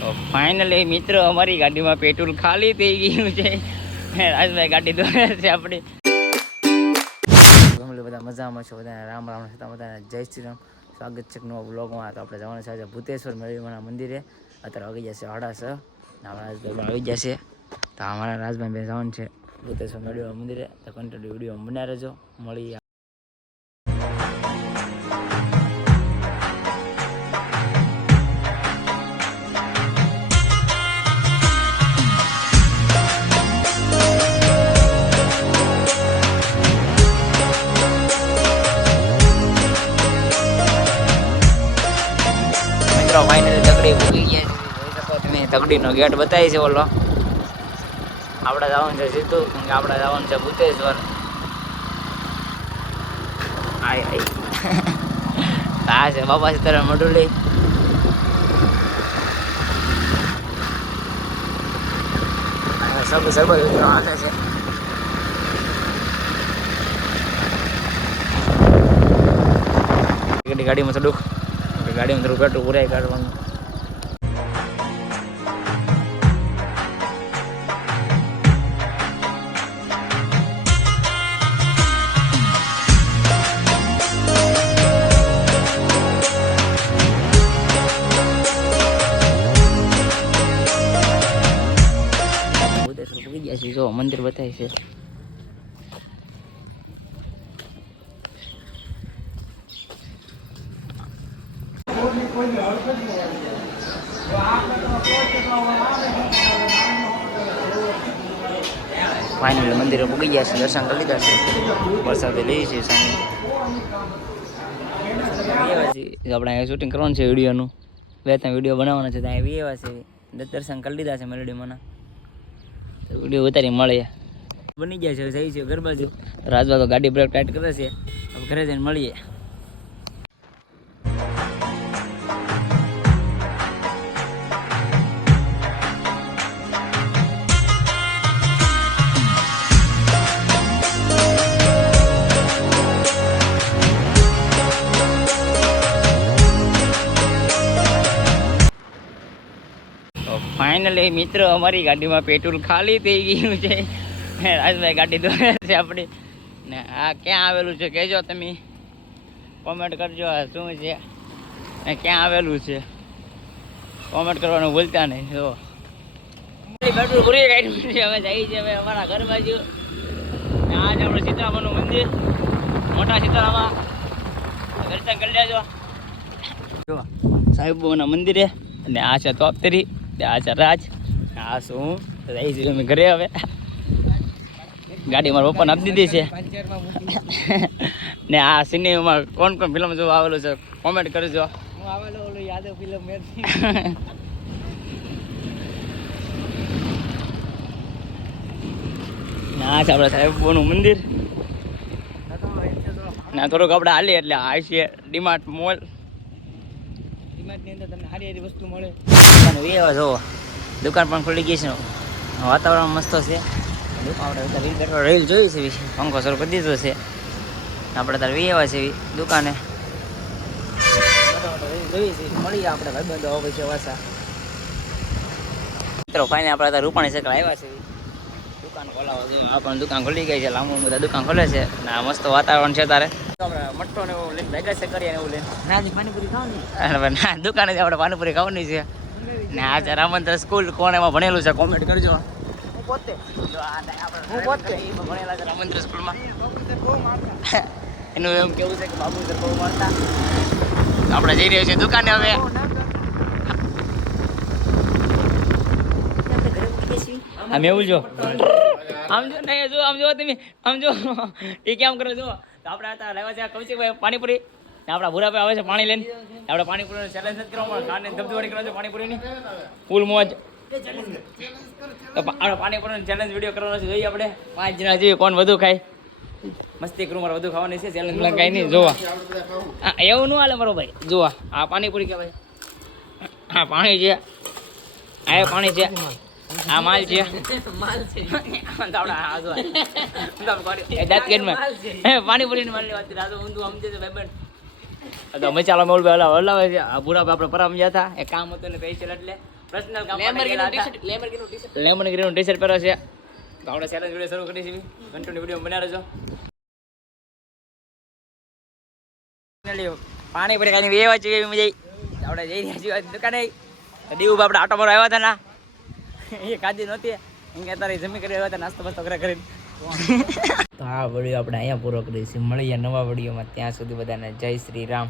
Finally મિત્રો, અમારી ગાડીમાં પેટ્રોલ ખાલી થઈ ગયું છે. રાજભાઈ ગાડી દોરે છે આપણે. ગમે બધા મજામાં છો? બધાને રામ રામ હતા બધાને જય શ્રી રામ. સ્વાગત છે નવા બ્લોગમાં તો આપણે જવાનું છે આજે ભૂતેશ્વર મેળવીમાના મંદિરે. અત્યારે આવી જશે સાડા છ. અમારા રાજભાઈ આવી જશે તો અમારા રાજભાઈ બે જવાનું છે ભૂતેશ્વર મેળવીમાં મંદિરે. તો કન્ટિન્યુ વીડિયો બના રહેજો. મળી તગડી ભૂગી ગયા છે જોઈ તમે તગડીનો ગેટ બતાવી છે ઓલો. આપણે જવાનું છે સીધું કે આપણે જવાનું છે ભૂતેશ્વર. આય આય. આ છે બાપા સીતારામ મડુલી સબ સબ હાલે છે. ગાડીમાં થોડુંક ગાડીમાં થોડું પેટ્રોલ પુરાઈ કાઢવાનું. ભૂતેશ્વર ગયા છે, જો મંદિર બતાવે છે. ફાઇનલી મંદિરે પૂગી ગયા છે, દર્શન કરી લીધા છે. વરસાદે લઈ છે સામે આપણે અહીંયા શૂટિંગ કરવાનું છે વિડીયોનું. બે ત્રણ વીડિયો બનાવવાના છે ત્યાં એવા છે દર્શન કરી લીધા છે મેલોડીમાંના વીડિયો ઉતારી મળે. બની ગયા છે સહી છે ગરબા જો રાજવા તો ગાડી બ્રેક ટાઈટ કરે છે. હવે ઘરે જઈને મળીએ. ફાઇનલી મિત્રો, અમારી ગાડીમાં પેટ્રોલ ખાલી થઈ ગયું છે. રાજભાઈ ગાડી દોરે છે આપણી. ને આ ક્યાં આવેલું છે કહેજો તમે. કોમેન્ટ કરજો આ શું છે. ને ક્યાં આવેલું છે. કોમેન્ટ કરવાનું ભૂલતા નહીં, જો. પેટ્રોલ પૂરી કાઢ્યું છે. હવે જઈએ છીએ હવે અમારા ઘર બાજુ. ને આ છે આપણું સીતારામનું મંદિર. મોટા સીતારામા. દર્શન કરી લેજો. જો સાહેબોના મંદિરે. અને આ છે તોપતરી. આ છે આ શું? રહી જઈ અમે ઘરે હવે. ગાડી મારા પપ્પાને આપી દીધી છે. ને આ સિનેમામાં કોણ કોણ ફિલ્મ જોવા આવેલું છે? કોમેન્ટ કરજો. હું યાદવ ફિલ્મ ના છે આપણા મંદિર. ને થોડુંક આપણે હાલીએ એટલે આ છે ડીમાર્ટ મોલ. અંદર તમને સારી સારી વસ્તુ મળે. એવા જોવો. દુકાન પણ ખુલી ગઈ છે. વાતાવરણ મસ્ત છે. આપણે રીલ બેઠો રીલ જોઈ છે. પંખો શરૂ કરી દીધો છે. આપણે તાર વી એવા છે દુકાને. જોઈએ છે. મળીએ આપણે ભાઈબંધો હવે છે વાસા. મિત્રો ફાઈને આપણે રૂપાણી સકળ આવ્યા છે. દુકાન ખોલાવો છે? આ પણ દુકાન ખુલી ગઈ છે લાંબુ બધા દુકાન ખોલે છે. ના આ મસ્ત વાતાવરણ છે તારે. મટ્ટો ને એવું લઈને ભેગા છે કરીએ એવું લઈને. ના પાણીપુરી ખાવ ને દુકાને આપણે પાણીપુરી ખાવાની છે. ને આ છે રામંત્ર સ્કૂલ કોણ એમાં ભણેલું છે કોમેન્ટ કરજો. હું પોતે. જો આ ને આપણે હું પોતે. ભણેલા છે રામંદર સ્કૂલમાં. બહુ એનું એમ કેવું છે કે બાબુ સર બહુ મળતા આપણે જઈ રહ્યા છીએ દુકાને હવે. આમ એવું જો. આમ જો, નહીં, જો, આમ જો તમે, આમ જો. એ કેમ કરો જો આપણે હતા લેવા છે કૌશિકભાઈ પાણીપુરી. આપણા ભૂરાભાઈ આવે છે પાણી લઈને. આપણે પાણીપુરી ચેલેન્જ જ કરવા ખાને ધબધબાટી કરવા છે પાણીપુરીની. ફૂલ મોજ. આપણે પાણીપુરીની ચેલેન્જ વીડિયો કરવાનો છે, જોઈએ આપણે. પાંચ જણા જોઈએ કોણ વધુ ખાય. મસ્તી કરું, મારે વધુ ખાવાની છે ચેલેન્જ કાંઈ નહીં, જોવા. હા, એવું ન હાલે મારો ભાઈ. જોવા, આ પાણીપુરી કહેવાય. હા, પાણી છે. આ પાણી છે. આ માલ છે. માલ છે. તો આપણે આ જો. તો આપણે એ દાંત કાઢમાં. હે, પાણીપુરીની માલની વાત કરી. આ ઊંધું સમજે છે ભાઈ આ અમે ચાલો મોલ ભાઈ હલાવે છે. આ ભૂરા આપણે પરામ ગયા હતા. એ કામ હતું ને પૈસા એટલે પર્સનલ કામ લેમન ગ્રીન ટી શર્ટ પહેરો છે. તો આપણે ચેલેન્જ વીડિયો શરૂ કરી છે કન્ટિન્યુ વીડિયો બનાવી Finally, પાણી પડી કાંઈ વેવા છે એવી મજા. આપણે જઈ રહ્યા છીએ દુકાને. તો દીવ આપણે આટો મારો આવ્યા હતા ના. એ ખાધી નહોતી. એમ કે તારે જમી કરી આવ્યા નાસ્તો બાસ્તો કરે કરીને. તો આ વીડિયો આપણે અહીંયા પૂરો કરીશું મળીએ નવા વિડીયોમાં ત્યાં સુધી બધાને જય શ્રી રામ.